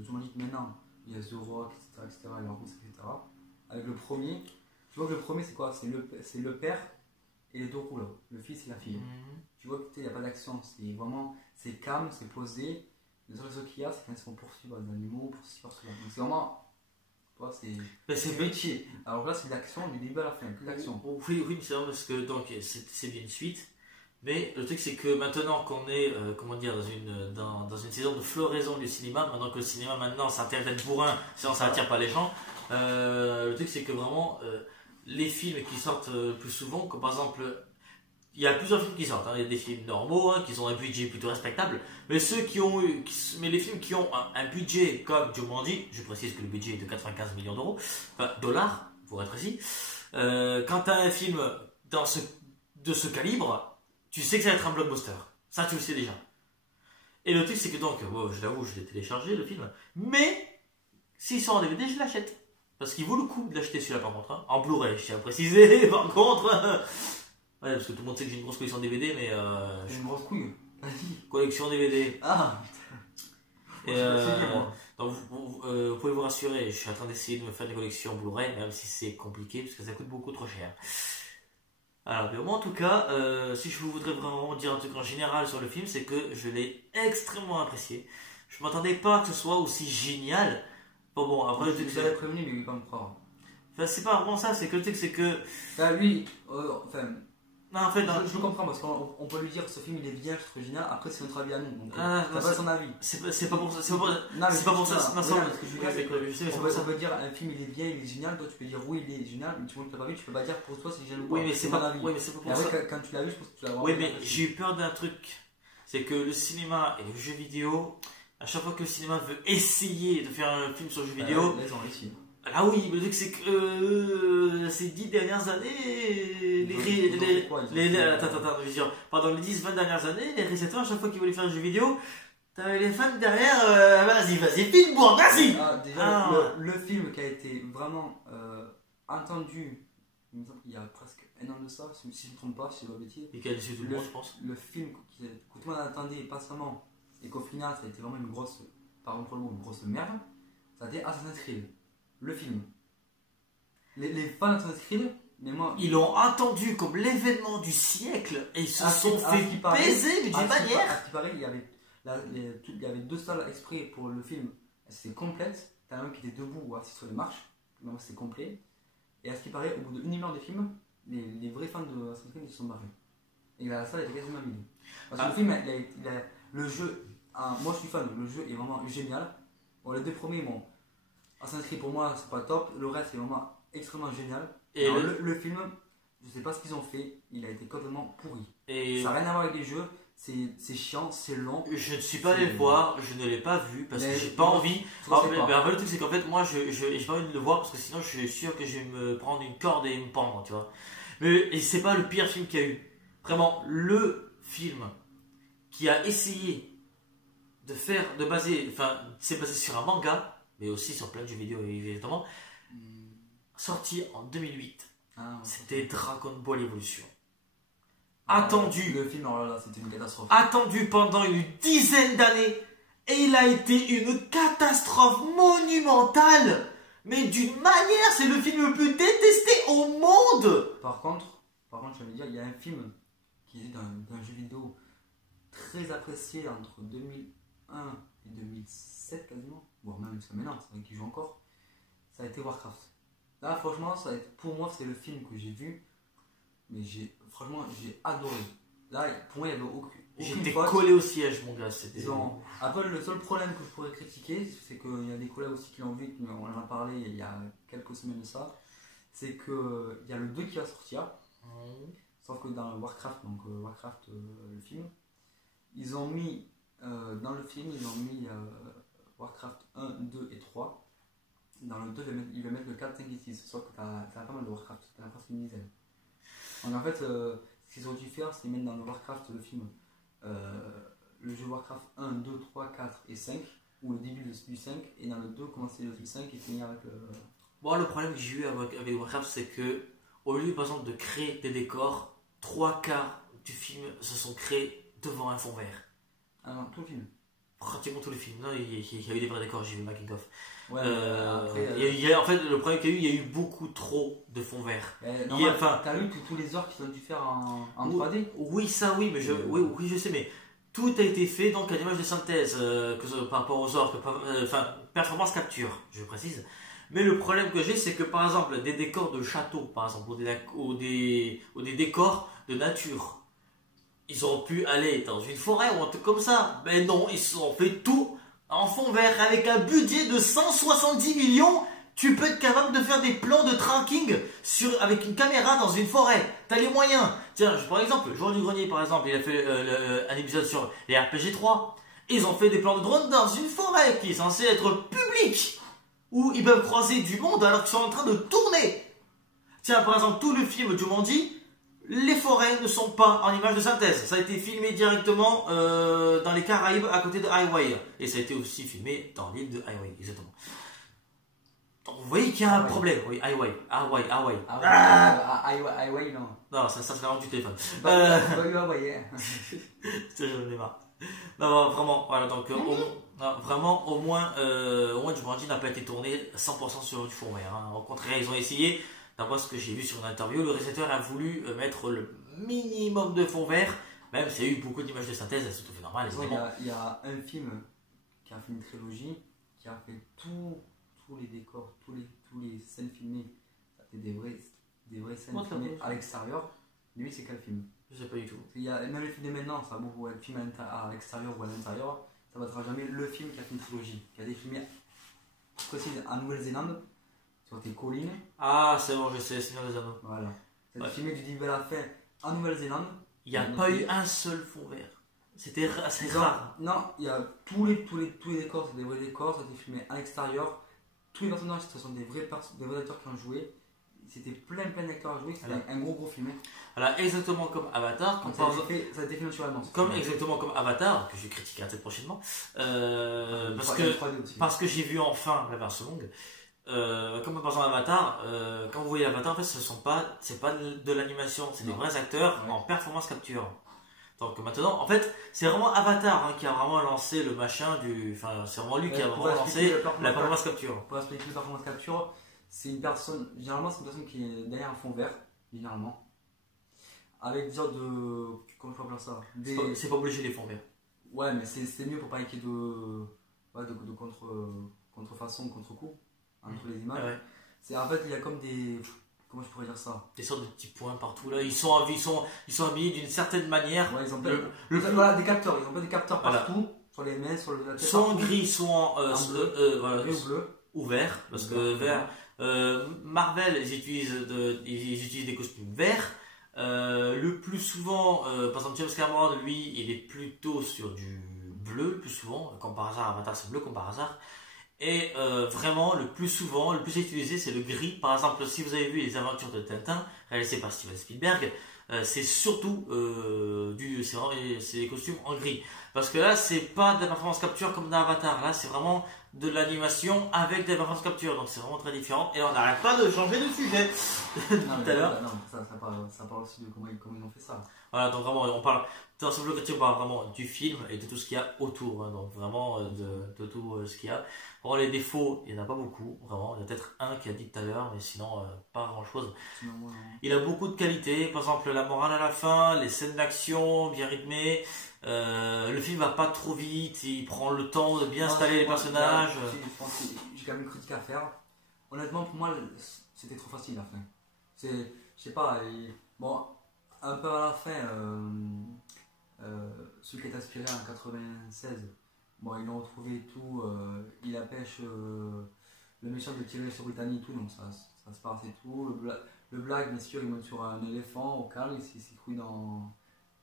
Jumanji de maintenant, il y a The Rock, etc., et Marcos, etc., avec le premier, tu vois que le premier, c'est quoi? C'est le père et les deux roues, là. Le fils et la fille. Tu vois qu'il n'y a pas d'action, c'est calme, c'est posé. Le seul truc qu'il y a, c'est quand ils se font poursuivre des animaux, poursuivre cela. Donc c'est vraiment. C'est métier. Alors là, c'est l'action du début à la fin, plus d'action. Oui, c'est vrai parce que donc c'est bien une suite. Mais le truc, c'est que maintenant qu'on est comment dire, dans une saison de floraison du cinéma, maintenant que le cinéma, ça intéresse d'être bourrin, sinon ça attire pas les gens. Le truc, c'est que vraiment, les films qui sortent plus souvent, comme par exemple. Il y a plusieurs films qui sortent, hein. Il y a des films normaux qui ont un budget plutôt respectable, mais mais les films qui ont un budget comme Jumanji, je précise que le budget est de 95 millions d'euros, enfin dollars pour être précis. Quand tu as un film de ce calibre, tu sais que ça va être un blockbuster. Ça, tu le sais déjà. Et le truc, c'est que donc, je l'avoue, je l'ai téléchargé le film, mais s'il sort en DVD, je l'achète. Parce qu'il vaut le coup de l'acheter celui-là par contre, hein. En Blu-ray, je tiens à préciser, par contre. Ouais, parce que tout le monde sait que j'ai une grosse collection DVD, mais. J'ai une grosse couille. Collection DVD. Ah donc vous pouvez vous rassurer, je suis en train d'essayer de me faire des collections Blu-ray, même si c'est compliqué, parce que ça coûte beaucoup trop cher. Alors, mais moi en tout cas, si je voudrais vraiment dire un truc en général sur le film, c'est que je l'ai extrêmement apprécié. Je m'attendais pas que ce soit aussi génial. Bon, après, le truc c'est. Je prévenu, mais il va pas me croire. Enfin, c'est pas vraiment ça, c'est que le truc, c'est que. Lui, non, en fait, je comprends parce qu'on peut lui dire que ce film il est bien, je trouve génial. Après, c'est notre avis à nous. Donc, c'est pas son avis. C'est pas pour ça. C'est pas pour ça. Non, ce que je veux dire, c'est qu'on peut dire un film il est bien, il est génial. Toi, tu peux dire oui, il est génial. Mais tu ne l'as pas vu, tu peux pas dire pour toi c'est génial ou pas. Oui, mais c'est pas pour ça. Quand tu l'as vu, je pense que tu l'as vu. Oui, mais j'ai eu peur d'un truc. C'est que le cinéma et le jeu vidéo, à chaque fois que le cinéma veut essayer de faire un film sur le jeu vidéo. Ils ont réussi. Ah oui, mais le truc c'est que ces 10 dernières années, pendant les 10-20 dernières années, les réalisateurs, à chaque fois qu'ils voulaient faire un jeu vidéo, t'avais les fans derrière, vas-y, filme-moi, vas-y. Déjà, le film qui a été vraiment entendu, il me semble qu'il y a presque un an de ça, si je ne me trompe pas, si je ne dis pas bêtise. Et qui a déçu tout le monde, je pense. Le film que tout le monde attendait patiemment, et qu'au final, ça a été vraiment une grosse merde, ça a été Assassin's Creed. Le film. Les fans d'Assassin's Creed, mais moi. Ils l'ont attendu comme l'événement du siècle et ils se sont fait baiser d'une manière. À ce qui paraît, il y avait 2 salles exprès pour le film. C'était complète. T'as un qui était debout ou assis sur les marches. Donc c'était complet. Et à ce qui paraît, au bout d'une heure de film, les vrais fans de Assassin's Creed ils se sont barrés. Et la salle était quasiment vide. Parce que le film, le jeu. Moi je suis fan, le jeu est vraiment génial. Bon, les 2 premiers, bon. Assassin's Creed pour moi c'est pas top, le reste est vraiment extrêmement génial. Et le film, je sais pas ce qu'ils ont fait, il a été complètement pourri. Ça n'a rien à voir avec les jeux, c'est chiant, c'est long. Je ne suis pas allé le voir, je ne l'ai pas vu parce que j'ai pas envie. Le truc c'est qu'en fait moi j'ai pas envie de le voir parce que sinon je suis sûr que je vais me prendre une corde et me pendre, tu vois. Et c'est pas le pire film qu'il y a eu. Vraiment, le film qui a essayé c'est basé sur un manga, mais aussi sur plein de jeux vidéo évidemment, sorti en 2008. C'était Dragon Ball Evolution. attendu. Le film, oh là là, c'était une catastrophe. Attendu pendant une dizaine d'années. Et il a été une catastrophe monumentale. Mais d'une manière, c'est le film le plus détesté au monde. Par contre, je vais dire, il y a un film qui est d'un jeu vidéo très apprécié entre 2001 et 2007 quasiment, voire même jusqu'à maintenant, c'est vrai qu'il joue encore. Ça a été Warcraft. Là, franchement, pour moi, c'est le film que j'ai vu, mais franchement, j'ai adoré. Là, pour moi, il n'y avait aucune J'étais faute. collé au siège, mon gars. Après, le seul problème que je pourrais critiquer, c'est qu'il y a des collègues aussi qui l'ont vu, on en a parlé il y a quelques semaines de ça, c'est qu'il y a le 2 qui va sortir, sauf que dans Warcraft, donc Warcraft le film, ils ont mis, dans le film, ils ont mis Warcraft 1, 2 et 3. Dans le 2, ils vont mettre le 4, 5 et 6, sauf que t'as pas mal de Warcraft, t'as presque une dizaine. Donc en fait, ce qu'ils auraient dû faire, c'est mettre dans le Warcraft le film le jeu Warcraft 1, 2, 3, 4 et 5, ou le début du 5, et dans le 2, commencer le 5 et finir avec le... Bon, le problème que j'ai eu avec Warcraft, c'est que, au lieu par exemple de créer des décors, 3/4 du film se sont créés devant un fond vert. Ah non, tout le film. Pratiquement tout le film. Non, il y a eu des vrais décors, j'ai vu le making of. Ouais, en fait, le problème qu'il y a eu, il y a eu beaucoup trop de fond vert. T'as vu tous les orques qu'ils ont dû faire en 3D? Oui, ça oui, mais oui, je sais, mais tout a été fait donc à l'image de synthèse par rapport aux orques, performance capture, je précise. Mais le problème que j'ai, c'est que par exemple, des décors de château, par exemple, ou des décors de nature, ils auraient pu aller dans une forêt ou un truc comme ça. Mais non, ils ont fait tout en fond vert avec un budget de 170 millions. Tu peux être capable de faire des plans de tracking avec une caméra dans une forêt. T'as les moyens. Tiens, par exemple, Jour du Grenier, par exemple, il a fait un épisode sur les RPG 3. Ils ont fait des plans de drone dans une forêt qui est censée être publique, où ils peuvent croiser du monde alors qu'ils sont en train de tourner. Tiens, par exemple, tout le film Jumanji, les forêts ne sont pas en image de synthèse. Ça a été filmé directement dans les Caraïbes à côté de Hawaï. Et ça a été aussi filmé dans l'île de Hawaï, exactement. Donc vous voyez qu'il y a un problème. Oui, Hawaï. Hawaï, non. Non, ça c'est la langue du téléphone. Hawaï. J'en ai marre. Non, vraiment, voilà, donc vraiment, au moins Jumanji n'a pas été tourné 100% sur du fond vert. Hein. Au contraire, ils ont essayé. D'après ce que j'ai vu sur une interview, le réalisateur a voulu mettre le minimum de fond vert, même s'il y a eu beaucoup d'images de synthèse, c'est tout à fait normal. Il y a un film qui a fait une trilogie, qui a fait tous les décors, tous les scènes filmées, ça fait des vraies scènes filmées à l'extérieur. Lui, c'est quel film? Je sais pas du tout. Même les films de maintenant, ça va beaucoup être film à l'extérieur ou à l'intérieur, ça ne battra jamais le film qui a fait une trilogie, qui a été filmé précis en Nouvelle-Zélande, sur des collines. Ah, c'est bon, je sais, Seigneur des Anneaux. Voilà. Ça a été filmé du début à la fin en Nouvelle-Zélande. Il n'y a pas eu un seul fond vert. C'était assez rare. Non, il y a tous les décors, c'est des vrais décors, ça a été filmé à l'extérieur. Tous les personnages, ce sont des vrais acteurs qui ont joué. C'était plein d'acteurs à jouer, c'était un gros film. Alors, exactement comme Avatar. Ça a été filmé sur l'annonce. Exactement comme Avatar, que je critiquerai très prochainement. Parce que j'ai vu enfin la version longue. Comme par exemple Avatar, quand vous voyez Avatar, en fait, c'est pas de l'animation, c'est des vrais acteurs en performance capture. Donc maintenant, en fait, c'est vraiment Avatar qui a vraiment lancé le machin c'est vraiment lui qui a vraiment lancé la performance capture. Pour expliquer la performance capture, généralement c'est une personne qui est derrière un fond vert, généralement, avec dire comment je peux appeler ça, c'est pas obligé les fonds verts. Ouais, mais c'est mieux pour pas qu'il y ait de contrefaçon, contre-coup entre les images. Ouais. C'est en fait il y a comme des, comment je pourrais dire ça, des sortes de petits points partout là. Ils sont habillés d'une certaine manière. Ouais, ils ont des capteurs. Ils ont des capteurs partout, sur les mains, sur la tête. Soit en gris, soit en bleu ou bleu ou vert, parce que vert. Marvel, ils utilisent des costumes verts. Le plus souvent, par exemple James Cameron, lui, il est plutôt sur du bleu le plus souvent. Comme par hasard, Avatar c'est bleu comme par hasard. Et vraiment, le plus utilisé, c'est le gris. Par exemple, si vous avez vu les aventures de Tintin, réalisées par Steven Spielberg, c'est surtout c'est des costumes en gris. Parce que là, c'est pas de la performance capture comme dans Avatar. Là, c'est vraiment de l'animation avec des performances capture. Donc c'est vraiment très différent. Et là, on n'arrête pas de changer de sujet Non, tout à l'heure. non, ça parle aussi de comment ils ont fait ça. Voilà, donc vraiment, on parle, dans ce bloc on parle vraiment du film et de tout ce qu'il y a autour. Hein. Donc vraiment de tout ce qu'il y a. Vraiment, les défauts, il n'y en a pas beaucoup. Vraiment, il y a peut-être un qui a dit tout à l'heure, mais sinon, pas grand chose. Sinon, moi, non. Il a beaucoup de qualités, par exemple la morale à la fin, les scènes d'action bien rythmées, le film va pas trop vite, il prend le temps de bien installer les personnages. Je pense que j'ai quand même une critique à faire. Honnêtement, pour moi, c'était trop facile la fin. Je sais pas, bon, un peu à la fin, celui qui est inspiré en 96, bon, ils l'ont retrouvé et tout, il empêche le méchant de tirer sur Britannie et tout, donc ça se passe et tout. Le blague, bien sûr, il monte sur un éléphant au calme, il s'écrouille dans.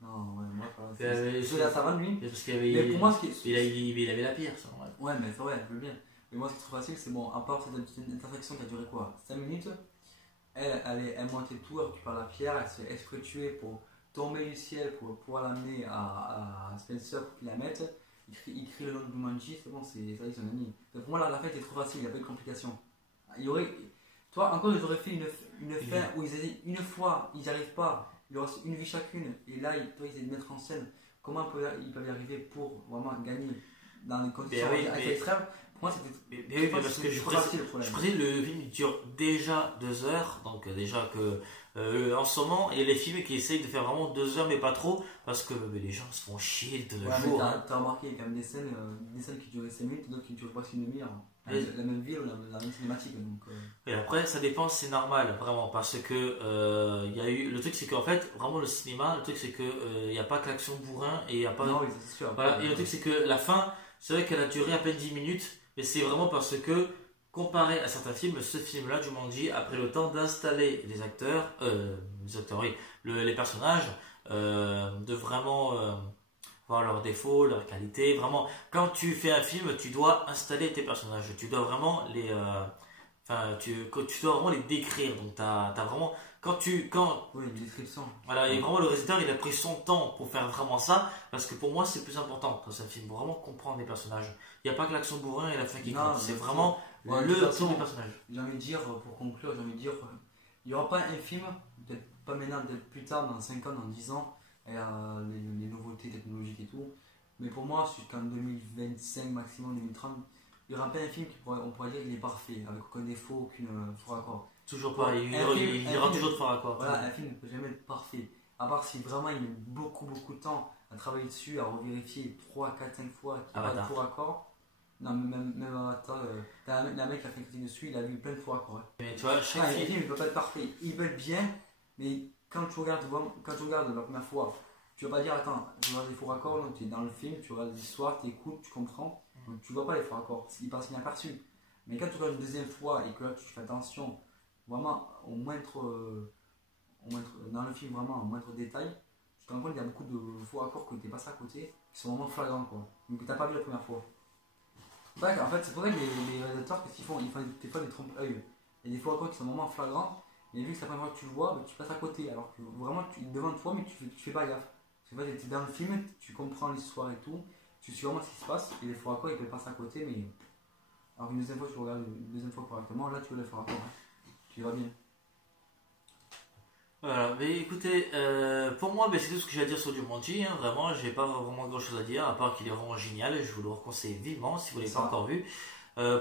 Non, ouais, moi, c'est la savane, lui. Parce qu'il avait, Mais pour moi, ce qui est. il avait la pire, ça. Ouais, mais c'est vrai, je veux bien. Mais moi, ce qui est trop facile, c'est bon, à part cette intersection qui a duré quoi 5 minutes, elle monte et tout, elle récupère la pierre, elle se fait exprès tuer pour tomber du ciel, pour pouvoir l'amener à Spencer pour qu'il la mette. Il crie le nom de Jumanji, c'est bon, ça y est, son ami. Donc pour moi, la fin était trop facile, il n'y a pas eu de complication. Il y aurait. Toi, encore, ils auraient fait une fin où ils étaient une fois, ils n'y arrivent pas, il leur reste une vie chacune, et là, toi, ils essaient de mettre en scène comment ils peuvent y arriver pour vraiment gagner dans des conditions assez extrêmes. Pour moi, c'était. Mais oui, parce que je précise, le film dure déjà 2 heures, donc déjà que en ce moment, il y a les films qui essayent de faire vraiment 2 heures, mais pas trop, parce que les gens se font chier de nos jours. T'as remarqué, il y a quand même des scènes qui duraient 5 minutes, d'autres qui durent presque une demi-heure. La même ville ou la même cinématique. Donc, Et après, ça dépend, c'est normal, vraiment, parce que il y a eu. Le truc, c'est qu'en fait, vraiment, le cinéma, le truc, c'est que il n'y a pas que l'action bourrin et il n'y a pas. Non, oui, c'est sûr. Voilà, et le truc, c'est que la fin, c'est vrai qu'elle a duré à peine 10 minutes, mais c'est vraiment parce que, comparé à certains films, ce film-là, Jumanji, a pris le temps d'installer oui, les personnages, de vraiment voir leurs défauts, leurs qualités. Vraiment, quand tu fais un film, tu dois installer tes personnages, tu dois vraiment tu dois vraiment les décrire. Donc, t'as vraiment, oui, une description. voilà, et vraiment le réalisateur il a pris son temps pour faire vraiment ça, parce que pour moi c'est le plus important dans un film, pour vraiment comprendre les personnages. Il n'y a pas que l'action bourrin et la fin qui compte, c'est vraiment le type de personnage. J'ai envie de dire, pour conclure, il n'y aura pas un film, peut-être pas maintenant, peut-être plus tard, dans 5 ans, dans 10 ans, et les nouveautés technologiques et tout, mais pour moi, jusqu'en 2025, maximum 2030, il n'y aura pas un film on pourrait dire qu'il est parfait, avec aucun défaut, aucune faux raccord. Toujours pareil, il y aura toujours de faux raccords. Voilà, un film ne peut jamais être parfait. À part si vraiment il met beaucoup de temps à travailler dessus, à revérifier 3, 4, 5 fois qu'il n'y a pas de faux raccords. Non, même Avatar, t'as un mec qui a fait une critique dessus, il a vu plein de faux raccords. Hein. Mais tu vois, chaque film ne peut pas être parfait. Ils veulent bien, mais quand tu regardes la première fois, tu vas pas dire attends, je vois des faux raccords, non, tu es dans le film, tu regardes l'histoire, tu écoutes, tu comprends, donc tu vois pas les faux raccords, ils passent inaperçus. Mais quand tu regardes une deuxième fois et que là tu fais attention, vraiment au moindre dans le film, vraiment au moindre détail, tu te rends compte qu'il y a beaucoup de faux raccords que tu es passé à côté, qui sont vraiment flagrants quoi, donc que tu n'as pas vu la première fois. Ouais, en fait, c'est pour ça que les réalisateurs, qu'est-ce qu'ils font? Ils font des fois des trompe-œil. Il y a des faux raccords qui sont vraiment flagrants, mais vu que c'est la première fois que tu le vois, bah, tu passes à côté, alors que vraiment tu es devant toi, mais tu fais pas gaffe. Parce que tu es dans le film, tu comprends l'histoire et tout, tu sais vraiment ce qui se passe, et les faux raccords ils peuvent passer à côté, mais alors une deuxième fois tu regardes une deuxième fois correctement, là tu vois les faux raccords. Tu vas bien. Voilà, mais écoutez, pour moi, c'est tout ce que j'ai à dire sur Jumanji, hein, vraiment, j'ai pas vraiment grand chose à dire, à part qu'il est vraiment génial, et je vous le conseille vivement si vous ne l'avez pas encore vu.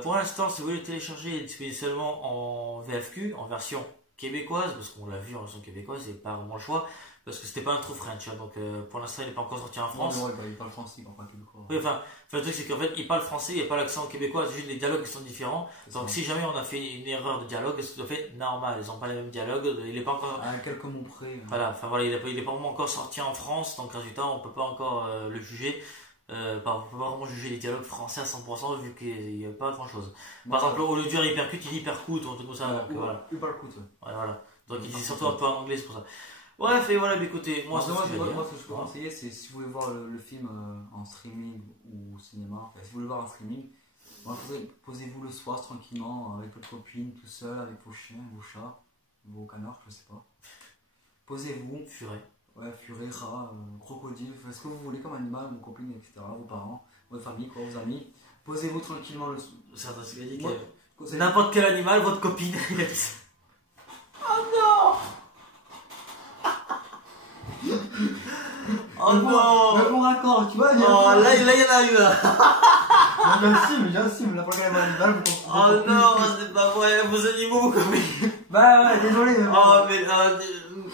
Pour l'instant, si vous voulez le télécharger, il est disponible seulement en VFQ, en version québécoise, parce qu'on l'a vu en version québécoise, c'est pas vraiment le choix, parce que c'était pas un true French, hein, donc pour l'instant il n'est pas encore sorti en France. Non, il parle français, il parle pas québécois. Oui, enfin, le truc c'est qu'en fait il parle français, il n'y a pas l'accent québécois, c'est juste les dialogues qui sont différents. Donc si jamais on a fait une erreur de dialogue, c'est tout à fait normal, ils n'ont pas les mêmes dialogues, il n'est pas encore. À quelques mots près. Voilà, enfin voilà, il n'est pas vraiment encore sorti en France, donc résultat on peut pas encore le juger. On peut pas vraiment juger les dialogues français à 100% vu qu'il n'y a pas grand chose. Par exemple, au lieu de dire hypercute, il dit hypercoute ou un truc comme ça. Donc, voilà. Hypercoute. Voilà. Donc il dit surtout un peu en anglais, c'est pour ça. Bref, et voilà, mais écoutez, moi, ce que je peux conseiller, c'est si vous voulez voir le film en streaming ou au cinéma, enfin, si vous voulez le voir en streaming, posez-vous le soir tranquillement avec votre copine, tout seul, avec vos chiens, vos chats, vos canards, je sais pas. Posez-vous. Furet. Ouais, furet, rat, crocodile, faites ce que vous voulez comme animal, vos copines, etc., vos parents, votre famille, quoi, vos amis. Posez-vous tranquillement le soir. Certains se dit Moi, que n'importe quel animal, votre copine. Oh non! Mais bon accord, tu vois. Oh là, il y en a eu là! J'assume, n'importe quel animal, vous Oh non, c'est pas vrai, vos animaux, vous copine! Bah ouais, désolé. Oh, mais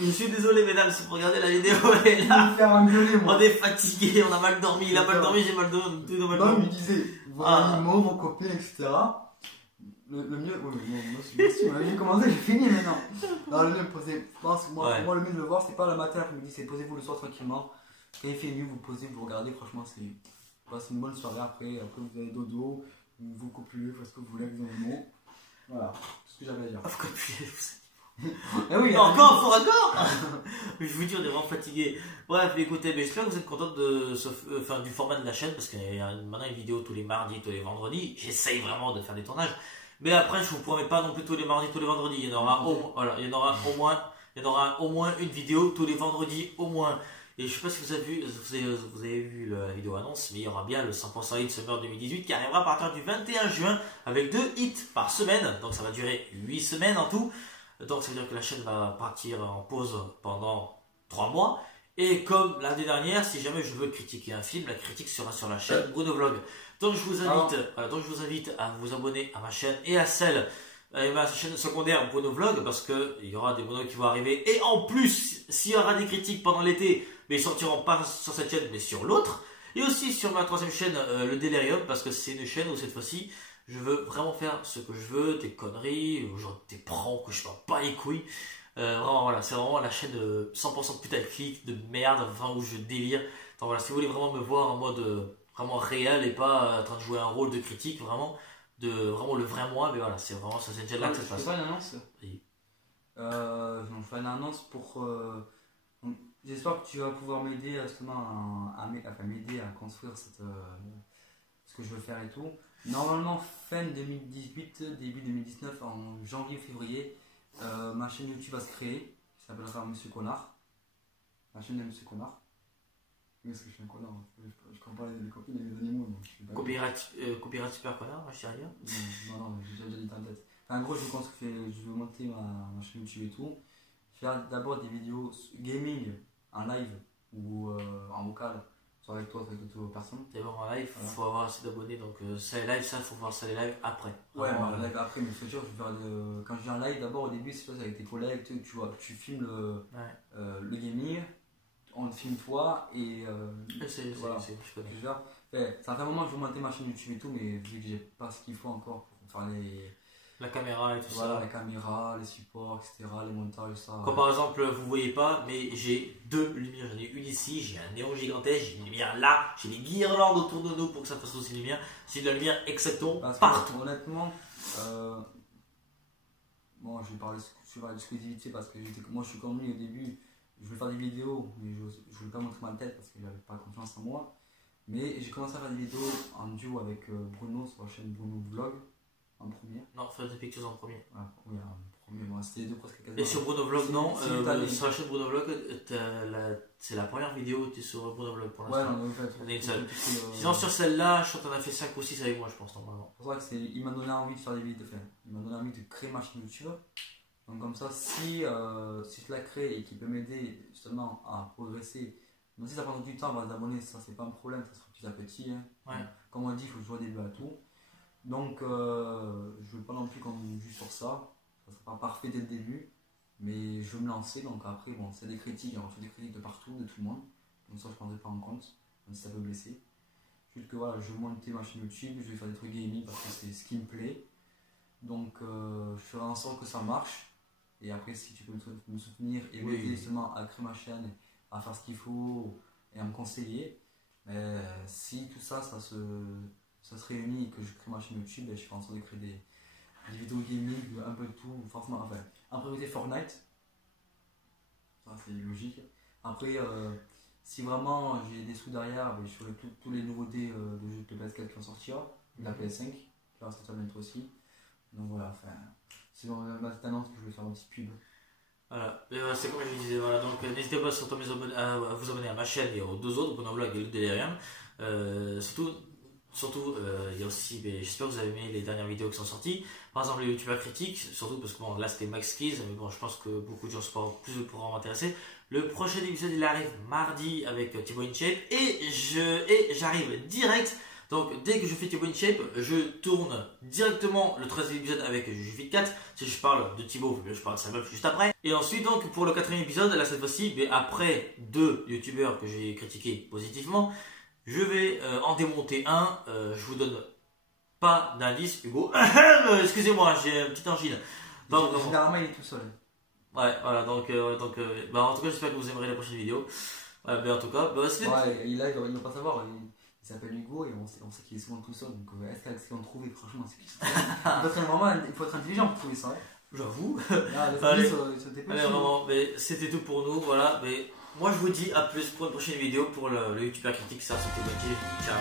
je suis désolé, mesdames, si vous regardez la vidéo, elle est Je là. vais me faire engueuler, moi. On est fatigué, on a mal dormi, il a mal dormi, j'ai mal dormi, tout a mal Non, il dormi. me disait vos Ah. animaux, vos copines, etc. Le mieux, oui, moi j'ai commencé, j'ai fini maintenant. Non, le mieux, je pense que moi, Ouais. pour moi, le mieux de le voir, c'est pas le matin l'après-midi, c'est posez-vous le soir tranquillement. Quand il fait nuit, vous posez, vous regardez, franchement, c'est une bonne soirée après. Après, vous avez dodo, vous copulez, faites ce que vous voulez avec vos animaux. Voilà, c'est ce que j'avais à dire. Pourquoi plus Eh oui, encore, faut encore. Je vous dis, on est vraiment fatigué. Bref, écoutez, mais j'espère que vous êtes contents du format de la chaîne parce qu'il y a maintenant une vidéo tous les mardis, tous les vendredis. J'essaye vraiment de faire des tournages. Mais après, je vous promets pas non plus tous les mardis, tous les vendredis. Il y en aura il y en aura au moins une vidéo tous les vendredis au moins. Et je sais pas si vous avez vu la vidéo annonce, mais il y aura bien le 100% Hit Summer 2018 qui arrivera à partir du 21 juin avec 2 hits par semaine. Donc ça va durer 8 semaines en tout. Donc ça veut dire que la chaîne va partir en pause pendant 3 mois. Et comme l'année dernière, si jamais je veux critiquer un film, la critique sera sur la chaîne Bruno Vlog. Donc je vous invite à vous abonner à ma chaîne et à ma chaîne secondaire Bruno Vlog parce que il y aura des Bruno qui vont arriver. Et en plus, s'il y aura des critiques pendant l'été, mais ils sortiront pas sur cette chaîne mais sur l'autre. Et aussi sur ma troisième chaîne, le Delirium, parce que c'est une chaîne où cette fois-ci, je veux vraiment faire ce que je veux, des conneries, genre des pranks que je ne pas les couilles. Vraiment, voilà, c'est vraiment la chaîne 100% putaclic, de merde, enfin, où je délire. Donc voilà, si vous voulez vraiment me voir en mode vraiment réel et pas en train de jouer un rôle de critique, vraiment le vrai moi, mais voilà, c'est vraiment sur cette chaîne-là que ça se passe. Je fais pas une annonce. Oui. Non, je fais une annonce pour. J'espère que tu vas pouvoir m'aider justement m'aider à construire ce que je veux faire et tout. Normalement, fin 2018, début 2019, en janvier-février, ma chaîne YouTube va se créer. Qui s'appellera Monsieur Connard. La chaîne de Monsieur Connard. Oui, parce que je suis un connard. Je comprends les copines et les animaux. Donc je suis pas Copyright super connard, je dis rien. non, j'ai déjà dit dans la tête. Enfin, en gros, je veux monter ma chaîne YouTube et tout. Faire d'abord des vidéos gaming en live ou en vocal, soit avec toi, soit avec d'autres personnes. C'est bon, en live, il faut avoir assez d'abonnés, donc ça les live, ça, il faut voir ça les live après. Ouais, en live après, mais c'est sûr, je vais faire quand je viens en live, d'abord au début, c'est avec tes collègues, tu vois, tu filmes le gaming, on te filme toi et. Voilà. Je connais. Ça fait un moment que je veux monter ma chaîne YouTube et tout, mais vu que j'ai pas ce qu'il faut encore pour faire la caméra et tout voilà, ça. la caméra, les supports, etc., les montages, ça. Comme par exemple, vous voyez pas, mais j'ai 2 lumières. J'en ai une ici, j'ai un néon gigantesque, j'ai une lumière là, j'ai des guirlandes autour de nous pour que ça fasse aussi une lumière. C'est de la lumière exactement partout. Honnêtement, bon, je vais parler de exclusivité parce que moi je suis comme lui au début. Je voulais faire des vidéos, mais je ne voulais pas montrer ma tête parce que j'avais pas confiance en moi. Mais j'ai commencé à faire des vidéos en duo avec Bruno sur la chaîne Bruno Vlog en première. Non, faire des pictures en premier. Ah, oui, en premier, bon, c'était les deux presque quasiment. Et sur Bruno Vlog, non, sur la chaîne Bruno Vlog, c'est la première vidéo où tu es sur Bruno Vlog pour l'instant. Ouais, non, en fait, on est une seule. Sinon, sur celle-là, je crois que t'en as fait 5 ou 6 avec moi, je pense, normalement. C'est pour ça qu'il m'a donné envie de faire des vidéos. Enfin, il m'a donné envie de créer ma chaîne YouTube. Donc, comme ça, si je la crée et qu'il peut m'aider justement à progresser, même si ça prend du temps, avoir des abonnés, ça c'est pas un problème, ça sera petit à petit. Hein. Ouais. Comme on dit, il faut jouer au début à tout. Donc, je ne veux pas non plus qu'on me juge sur ça. Ça ne sera pas parfait dès le début. Mais je veux me lancer. Donc, après, bon, c'est des critiques. On reçoit des critiques de partout, de tout le monde. Donc, ça, je ne prendrai pas en compte. Même si ça peut blesser. Juste que voilà, je veux monter ma chaîne YouTube. Je vais faire des trucs gaming parce que c'est ce qui me plaît. Donc, je ferai en sorte que ça marche. Et après, si tu peux me soutenir et m'aider justement à créer ma chaîne, à faire ce qu'il faut et à me conseiller, si tout ça, ça se réunit et que je crée ma chaîne YouTube, je fais en sorte de créer des vidéos gaming, un peu de tout, forcément, enfin, en priorité Fortnite, ça c'est logique. Après, si vraiment j'ai des sous derrière, je ferai tous les nouveautés de jeux de PS4 qui vont sortir, de la PS5, qui va sortir bientôt aussi. Donc voilà, enfin, c'est dans ma petite annonce que je vais faire un petit pub. Voilà, et voilà, c'est comme je disais, voilà, donc n'hésitez pas surtout à vous abonner à ma chaîne et aux deux autres, Bonavlog et le Delirium. Surtout, il y a aussi, j'espère que vous avez aimé les dernières vidéos qui sont sorties. Par exemple, les youtubeurs critiques, surtout parce que bon, là c'était Max Keys, mais bon, je pense que beaucoup de gens pourront m'intéresser. Le prochain épisode il arrive mardi avec Thibaut InShape et j'arrive direct. Donc dès que je fais Thibaut InShape, je tourne directement le 13e épisode avec Jujufit 4. Si je parle de Thibaut, je parle de sa meuf juste après. Et ensuite donc pour le 4e épisode, là cette fois-ci, après 2 youtubeurs que j'ai critiqués positivement, je vais en démonter un. Je vous donne pas d'indice, Hugo. Excusez-moi, j'ai une petite angine. Donc, généralement il est tout seul. Ouais, voilà, en tout cas j'espère que vous aimerez la prochaine vidéo. En tout cas, ouais, il va pas savoir. Il s'appelle Hugo et on sait qu'il est souvent tout seul. Donc est-ce qu'ils l'ont trouvé? Franchement, c'est qu'il il faut être intelligent pour trouver ça. Ouais. J'avoue. Allez, vraiment, mais c'était tout pour nous, voilà. Mais moi je vous dis à plus pour une prochaine vidéo pour le YouTuber critique, ça c'était Ciao.